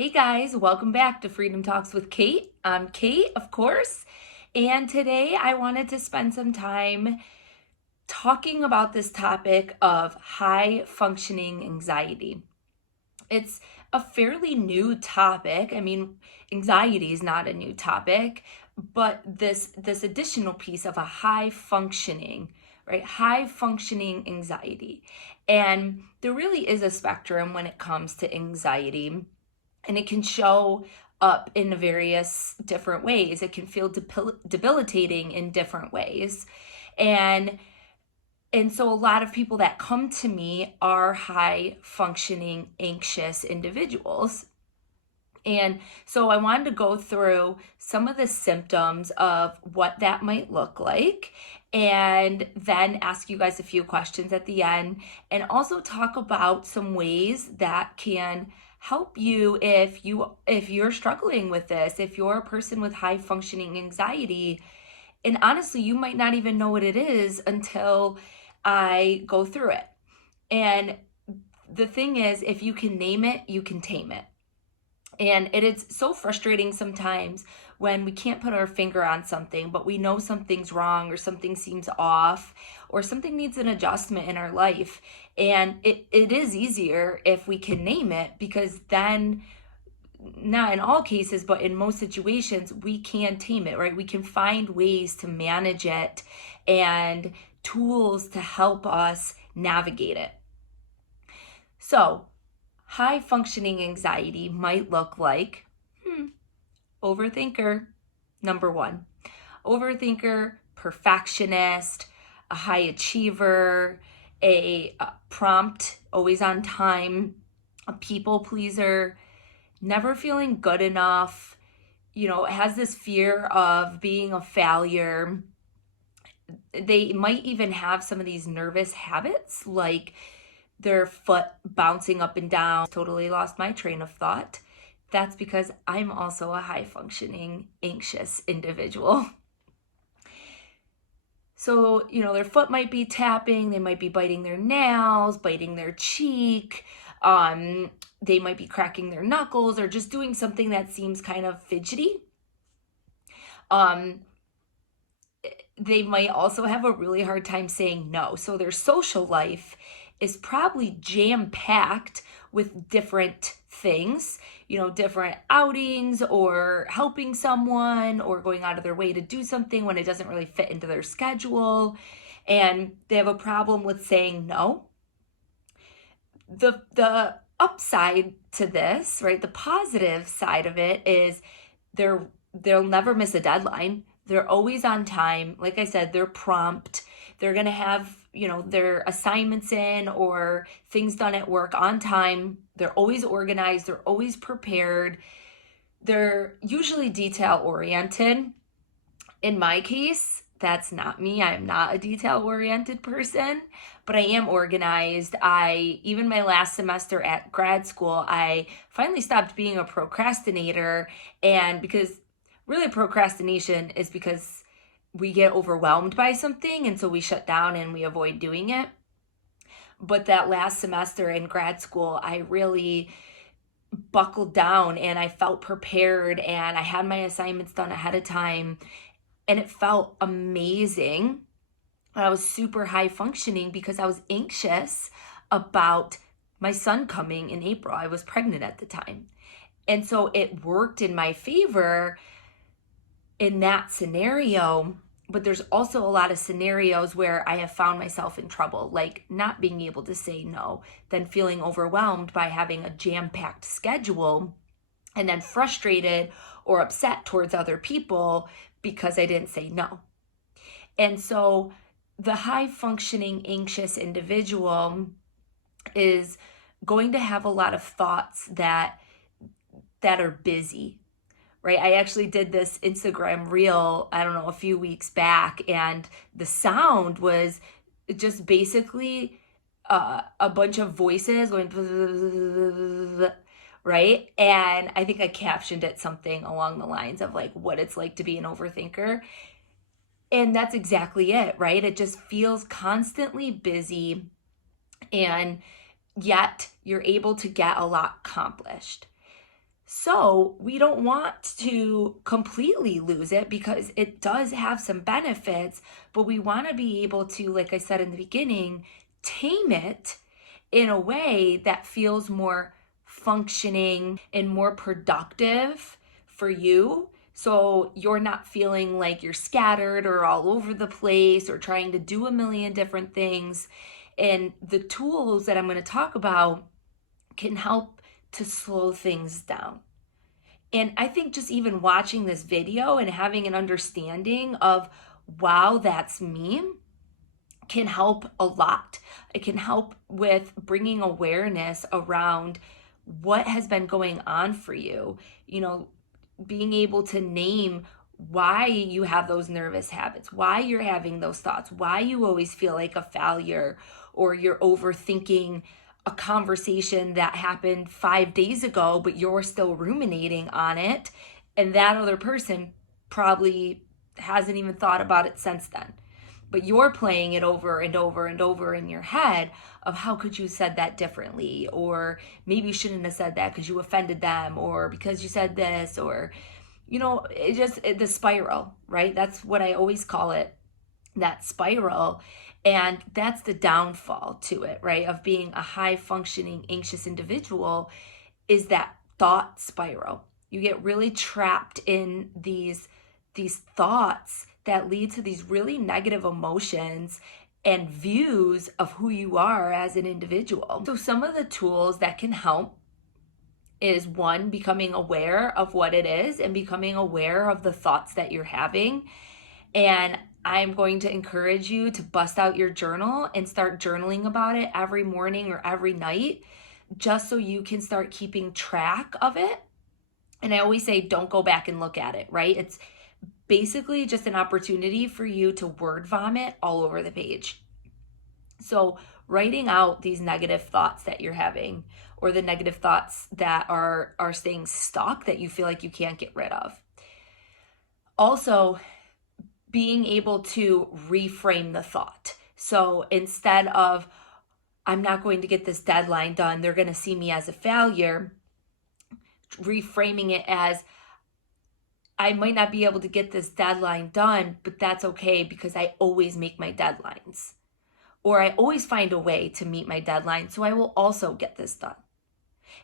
Hey guys, welcome back to Freedom Talks with Kate. I'm Kate, of course, and today I wanted to spend some time talking about this topic of high functioning anxiety. It's a fairly new topic. I mean, anxiety is not a new topic, but this additional piece of a high functioning, right? High functioning anxiety. And there really is a spectrum when it comes to anxiety, and it can show up in various different ways. It can feel debilitating in different ways. And and so a lot of people that come to me are high functioning anxious individuals. And so I wanted to go through some of the symptoms of what that might look like, and then ask you guys a few questions at the end, and also talk about some ways that can help you if you're struggling with this, if you're a person with high functioning anxiety. And honestly, you might not even know what it is until I go through it. And the thing is, if you can name it, you can tame it. And it is so frustrating sometimes when we can't put our finger on something, but we know something's wrong or something seems off or something needs an adjustment in our life. And it is easier if we can name it, because then, not in all cases, but in most situations, we can tame it, right? We can find ways to manage it and tools to help us navigate it. So, high functioning anxiety might look like overthinker, number one. Overthinker, perfectionist, a high achiever, a prompt, always on time, a people pleaser, never feeling good enough, has this fear of being a failure. They might even have some of these nervous habits, like their foot bouncing up and down. Totally lost my train of thought. That's because I'm also a high functioning anxious individual. So, their foot might be tapping, they might be biting their nails, biting their cheek, they might be cracking their knuckles or just doing something that seems kind of fidgety. They might also have a really hard time saying no. So their social life is probably jam-packed with different things, different outings or helping someone or going out of their way to do something when it doesn't really fit into their schedule. And they have a problem with saying no. The upside to this, right? The positive side of it is they'll never miss a deadline. They're always on time. Like I said, they're prompt. They're going to have, their assignments in or things done at work on time. They're always organized. They're always prepared. They're usually detail oriented. In my case, that's not me. I am not a detail oriented person, but I am organized. Even my last semester at grad school, I finally stopped being a procrastinator. And because really procrastination is because we get overwhelmed by something, and so we shut down and we avoid doing it. But that last semester in grad school, I really buckled down and I felt prepared and I had my assignments done ahead of time, and it felt amazing. I was super high functioning because I was anxious about my son coming in April. I was pregnant at the time. And so it worked in my favor in that scenario. But there's also a lot of scenarios where I have found myself in trouble, like not being able to say no, then feeling overwhelmed by having a jam-packed schedule, and then frustrated or upset towards other people because I didn't say no. And so the high functioning anxious individual is going to have a lot of thoughts that are busy, right? I actually did this Instagram reel, I don't know, a few weeks back, and the sound was just basically a bunch of voices going, right? And I think I captioned it something along the lines of like what it's like to be an overthinker. And that's exactly it, right? It just feels constantly busy, and yet you're able to get a lot accomplished. So we don't want to completely lose it because it does have some benefits, but we want to be able to, like I said in the beginning, tame it in a way that feels more functioning and more productive for you. So you're not feeling like you're scattered or all over the place or trying to do a million different things. And the tools that I'm going to talk about can help to slow things down. And I think just even watching this video and having an understanding of, wow, that's me, can help a lot. It can help with bringing awareness around what has been going on for you. You know, being able to name why you have those nervous habits, why you're having those thoughts, why you always feel like a failure, or you're overthinking a conversation that happened 5 days ago, but you're still ruminating on it. And that other person probably hasn't even thought about it since then. But you're playing it over and over and over in your head of how could you have said that differently, or maybe you shouldn't have said that because you offended them, or because you said this, or the spiral, right? That's what I always call it, that spiral. And that's the downfall to it, right? Of being a high functioning anxious individual, is that thought spiral. You get really trapped in these thoughts that lead to these really negative emotions and views of who you are as an individual. So some of the tools that can help is, one, becoming aware of what it is and becoming aware of the thoughts that you're having. And I'm going to encourage you to bust out your journal and start journaling about it every morning or every night, just so you can start keeping track of it. And I always say, don't go back and look at it, right? It's basically just an opportunity for you to word vomit all over the page. So writing out these negative thoughts that you're having, or the negative thoughts that are staying stuck that you feel like you can't get rid of. Also, being able to reframe the thought. So instead of, I'm not going to get this deadline done, they're going to see me as a failure, reframing it as, I might not be able to get this deadline done, but that's okay because I always make my deadlines. Or I always find a way to meet my deadline, so I will also get this done.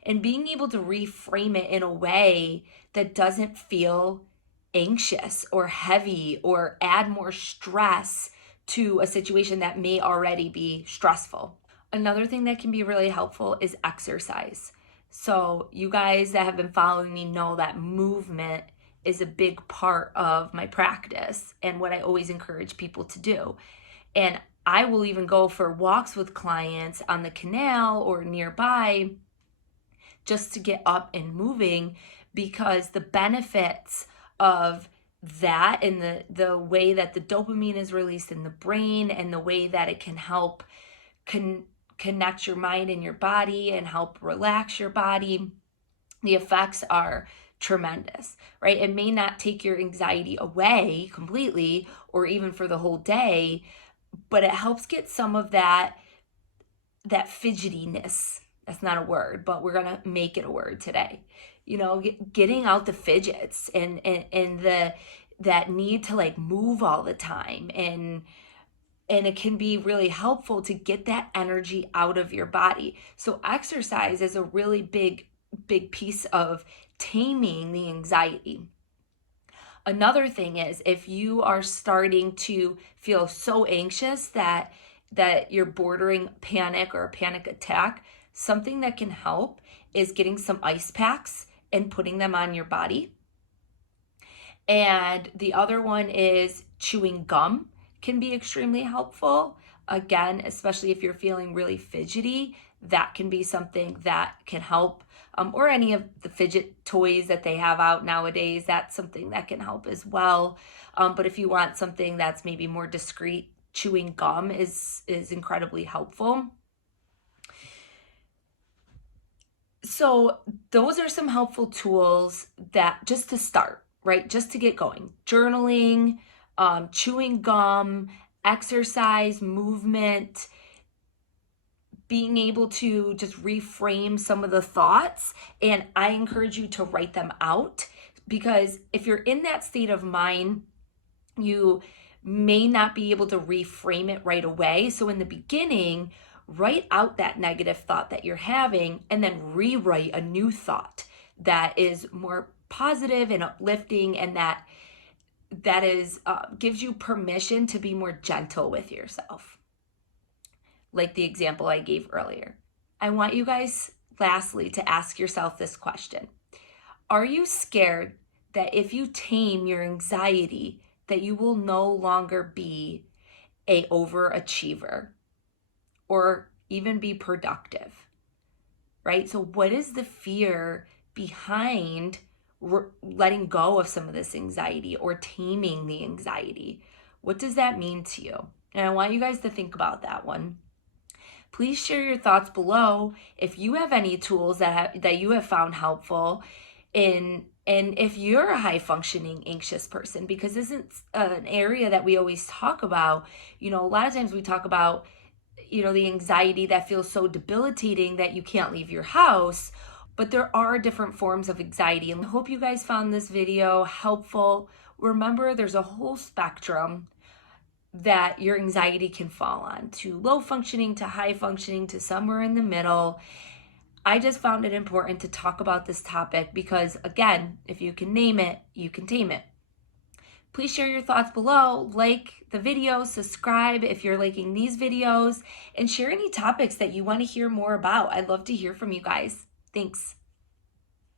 And being able to reframe it in a way that doesn't feel anxious or heavy or add more stress to a situation that may already be stressful. Another thing that can be really helpful is exercise. So you guys that have been following me know that movement is a big part of my practice and what I always encourage people to do. And I will even go for walks with clients on the canal or nearby just to get up and moving, because the benefits of that and the way that the dopamine is released in the brain and the way that it can help connect your mind and your body and help relax your body, the effects are tremendous, right? It may not take your anxiety away completely or even for the whole day, but it helps get some of that fidgetiness. That's not a word, but we're going to make it a word today. Getting out the fidgets and that need to like move all the time. And it can be really helpful to get that energy out of your body. So exercise is a really big piece of taming the anxiety. Another thing is, if you are starting to feel so anxious that you're bordering panic or a panic attack, something that can help is getting some ice packs and putting them on your body. And the other one is chewing gum can be extremely helpful. Again, especially if you're feeling really fidgety, that can be something that can help. Or any of the fidget toys that they have out nowadays, that's something that can help as well. But if you want something that's maybe more discreet, chewing gum is incredibly helpful. So those are some helpful tools that just to start, right? Just to get going. Journaling, chewing gum, exercise, movement, being able to just reframe some of the thoughts. And I encourage you to write them out, because if you're in that state of mind, you may not be able to reframe it right away. So in the beginning, write out that negative thought that you're having and then rewrite a new thought that is more positive and uplifting, and that is gives you permission to be more gentle with yourself. Like the example I gave earlier. I want you guys, lastly, to ask yourself this question. Are you scared that if you tame your anxiety, that you will no longer be an overachiever or even be productive, right? So what is the fear behind letting go of some of this anxiety or taming the anxiety? What does that mean to you? And I want you guys to think about that one. Please share your thoughts below if you have any tools that you have found helpful and if you're a high functioning anxious person, because this isn't an area that we always talk about. A lot of times we talk about, the anxiety that feels so debilitating that you can't leave your house, but there are different forms of anxiety. And I hope you guys found this video helpful. Remember, there's a whole spectrum that your anxiety can fall on, to low functioning, to high functioning, to somewhere in the middle. I just found it important to talk about this topic because, again, if you can name it, you can tame it. Please share your thoughts below, like the video, subscribe if you're liking these videos, and share any topics that you want to hear more about. I'd love to hear from you guys. Thanks.